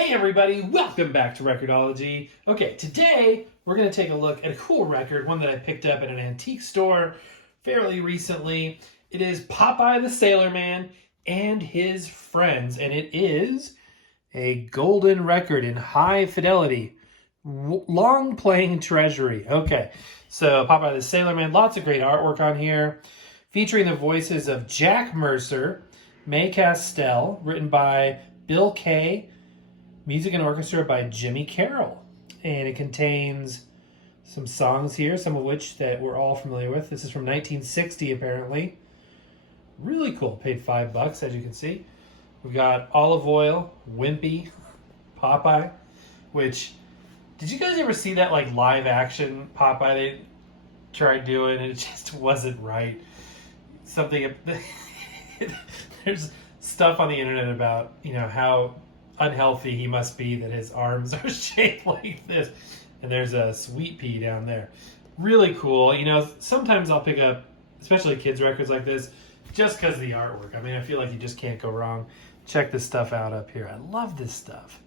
Hey everybody, welcome back to Record-ology. Okay, today we're going to take a look at a cool record, one that I picked up at an antique store fairly recently. It is Popeye the Sailor Man and His Friends, and it is a golden record in high fidelity, long playing treasury. Okay, so Popeye the Sailor Man, lots of great artwork on here, featuring the voices of Jack Mercer, May Castell, written by Bill Kay, music and orchestra by Jimmy Carroll. And it contains some songs here, some of which that we're all familiar with. This is from 1960, apparently. Really cool. Paid $5, as you can see. We've got Olive Oil, Wimpy, Popeye, which, did you guys ever see that like live action Popeye they tried doing and it just wasn't right? Something, there's stuff on the internet about, how unhealthy he must be that his arms are shaped like this. And there's a sweet pea down there. Really cool. Sometimes I'll pick up, especially kids' records like this, just because of the artwork. I mean, I feel like you just can't go wrong. Check this stuff out up here. I love this stuff.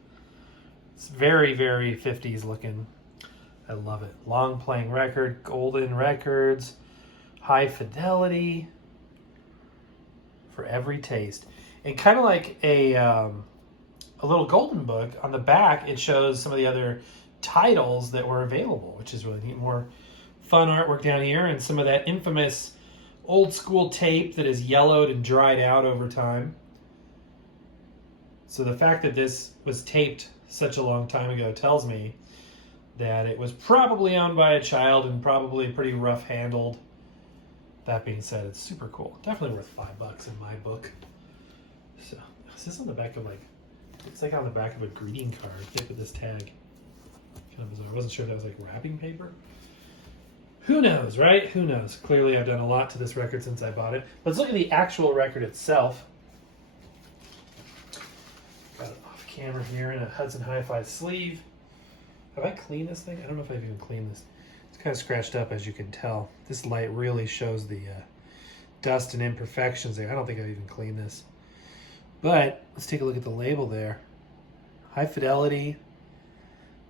It's very, very 50s looking. I love it. Long playing record, golden records, high fidelity, for every taste. And kind of like a little golden book, on the back it shows some of the other titles that were available, which is really neat. More fun artwork down here, and some of that infamous old school tape that is yellowed and dried out over time. So the fact that this was taped such a long time ago tells me that it was probably owned by a child and probably pretty rough handled. That being said, it's super cool. Definitely worth $5 in my book. So is this on the back of it's like on the back of a greeting card. Look at this tag. Kind of bizarre. I wasn't sure if that was like wrapping paper. Who knows, right? Who knows? Clearly I've done a lot to this record since I bought it. Let's look at the actual record itself. Got it off camera here in a Hudson Hi-Fi sleeve. Have I cleaned this thing? I don't know if I've even cleaned this. It's kind of scratched up, as you can tell. This light really shows the dust and imperfections there. I don't think I've even cleaned this. But let's take a look at the label there. High fidelity,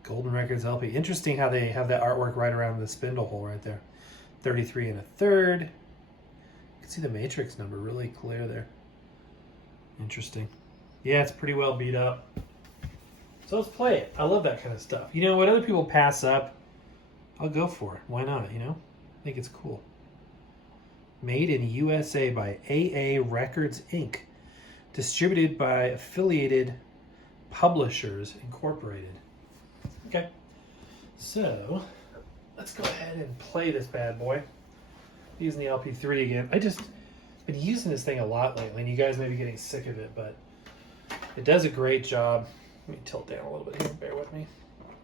Golden Records LP. Interesting how they have that artwork right around the spindle hole right there. 33 1/3. You can see the matrix number really clear there. Interesting. Yeah, it's pretty well beat up. So let's play it. I love that kind of stuff. What other people pass up, I'll go for it. Why not, I think it's cool. Made in USA by AA Records, Inc. Distributed by Affiliated Publishers Incorporated. Okay, so let's go ahead and play this bad boy. Using the LP3 again. I just been using this thing a lot lately, and you guys may be getting sick of it, but it does a great job. Let me tilt down a little bit here, bear with me.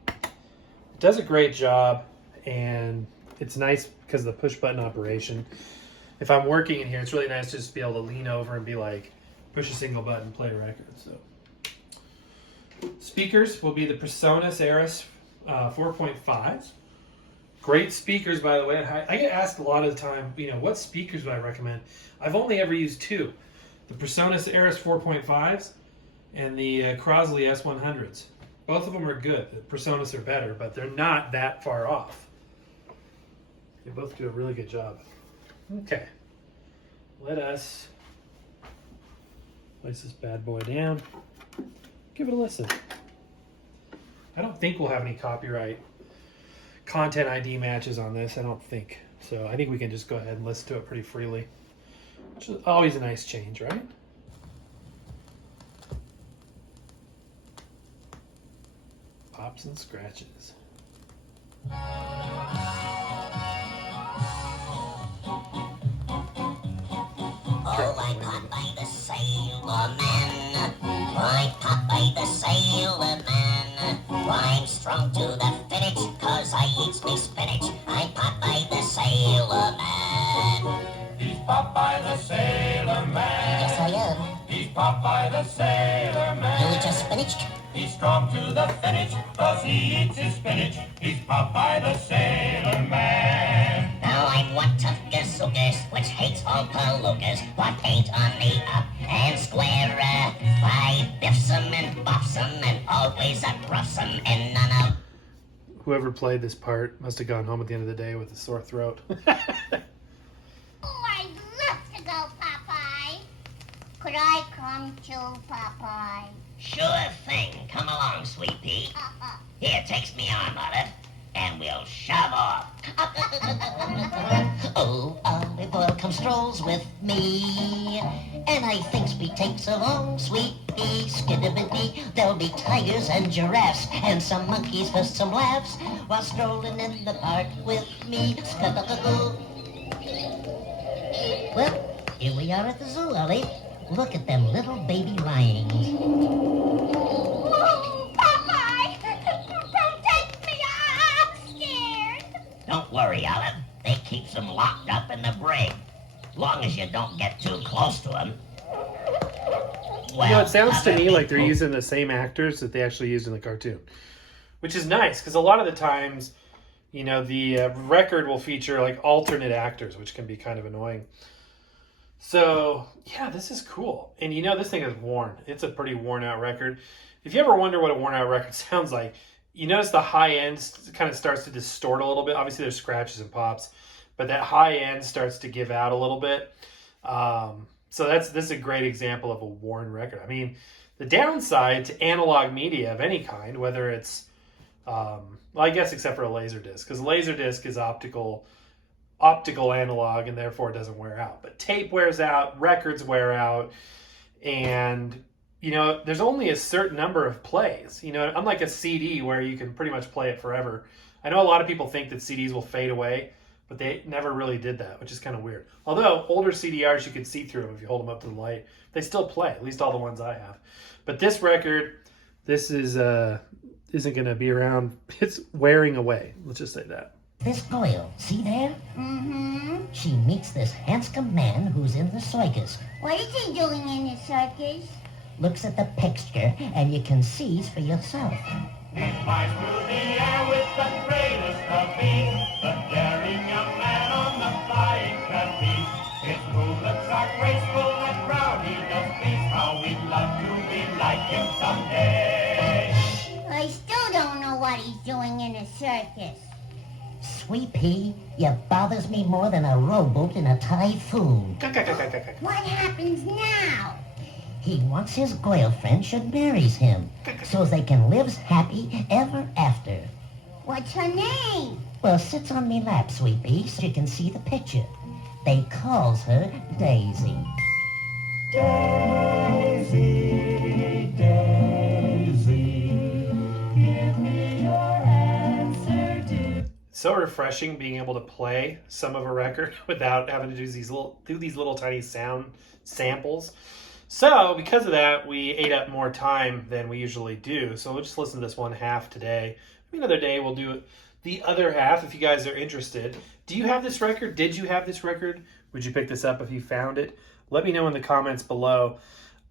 It does a great job, and it's nice because of the push button operation. If I'm working in here, it's really nice just to be able to lean over and be like, push a single button, play a record. So, speakers will be the PreSonus Eris 4.5s. Great speakers, by the way. I get asked a lot of the time, what speakers would I recommend? I've only ever used two: the PreSonus Eris 4.5s and the Crosley S100s. Both of them are good. The PreSonus are better, but they're not that far off. They both do a really good job. Okay, let us place this bad boy down. Give it a listen. I don't think we'll have any copyright content ID matches on this. I don't think. So I think we can just go ahead and listen to it pretty freely. Which is always a nice change, right? Pops and scratches. Oh, I Popeye the Sailor Man. I Popeye the Sailor Man. I'm strong to the finish, 'cause I eats me spinach. I Popeye the Sailor Man. He's Popeye the Sailor Man. Yes, I am. He's Popeye the Sailor You Man. eat your spinach? He's strong to the finish, 'cause he eats his spinach. He's Popeye the Sailor Man. Now Now I'm one tough gazookas, which hates all palookas. What ain't on the up and square? I biffs 'em and bops 'em and always roughs 'em and none of. Whoever played this part must have gone home at the end of the day with a sore throat. Oh, I'd love to go, Popeye. Could I come too, Popeye? Sure thing. Come along, sweet pea. Here, takes me arm, Olive, and we'll shove off. Oh, Olive Oil come strolls with me, and I thinks we takes along sweet pea, skiddabidee. There'll be tigers and giraffes and some monkeys for some laughs while strolling in the park with me. Well, here we are at the zoo, Olive. Look at them little baby lions. Oh, Popeye! Don't take me! I'm scared. Don't worry, Olive. They keeps them locked up in the brig. Long as you don't get too close to them. Well, It sounds to other me like they're people- using the same actors that they actually used in the cartoon, which is nice because a lot of the times, the record will feature like alternate actors, which can be kind of annoying. So, yeah, this is cool. And this thing is worn. It's a pretty worn out record. If you ever wonder what a worn out record sounds like, you notice the high end kind of starts to distort a little bit. Obviously, there's scratches and pops, but that high end starts to give out a little bit. So this is a great example of a worn record. I mean, the downside to analog media of any kind, whether it's, I guess except for a laser disc, because laser disc is optical analog and therefore it doesn't wear out. But tape wears out, records wear out, and there's only a certain number of plays. Unlike a CD where you can pretty much play it forever. I know a lot of people think that CDs will fade away, but they never really did that, which is kind of weird. Although older CDRs, you can see through them if you hold them up to the light. They still play, at least all the ones I have. But this record, this isn't going to be around. It's wearing away. Let's just say that. This girl, see there? Mm-hmm. She meets this handsome man who's in the circus. What is he doing in the circus? Looks at the picture and you can seize for yourself. He flies through the air with the greatest of ease. The daring young man on the flying trapeze. His movements are graceful, the crowd he does please. How we'd love to be like him someday. I still don't know what he's doing in the circus. Sweet pea, you bothers me more than a rowboat in a typhoon. What happens now? He wants his girlfriend should marries him, so they can live happy ever after. What's her name? Well, sits on me lap, sweet pea, so you can see the picture. They calls her Daisy. Daisy, Daisy, give me your answer, dear. So refreshing being able to play some of a record without having to do these little tiny sound samples. So because of that, we ate up more time than we usually do. So we'll just listen to this one half today. Maybe another day we'll do the other half if you guys are interested. Do you have this record? Did you have this record? Would you pick this up if you found it? Let me know in the comments below.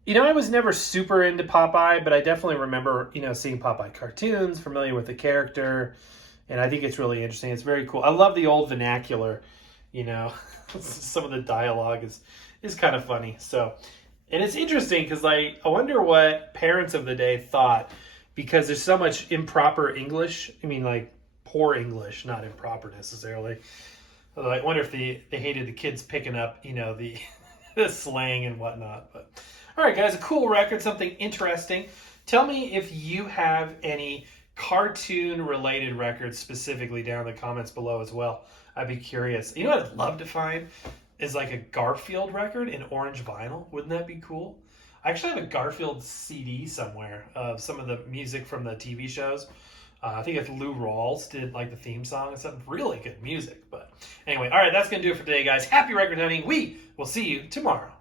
I was never super into Popeye, but I definitely remember, seeing Popeye cartoons, familiar with the character, and I think it's really interesting. It's very cool. I love the old vernacular, some of the dialogue is kind of funny. So, and it's interesting because I wonder what parents of the day thought, because there's so much improper English. I mean, like poor English, not improper necessarily. Although I wonder if they hated the kids picking up, the the slang and whatnot. But all right, guys, a cool record, something interesting. Tell me if you have any cartoon-related records specifically down in the comments below as well. I'd be curious. What I'd love to find is like a Garfield record in orange vinyl. Wouldn't that be cool? I actually have a Garfield CD somewhere of some of the music from the TV shows. I think it's Lou Rawls did like the theme song and some really good music. But anyway, all right, that's going to do it for today, guys. Happy record hunting. We will see you tomorrow.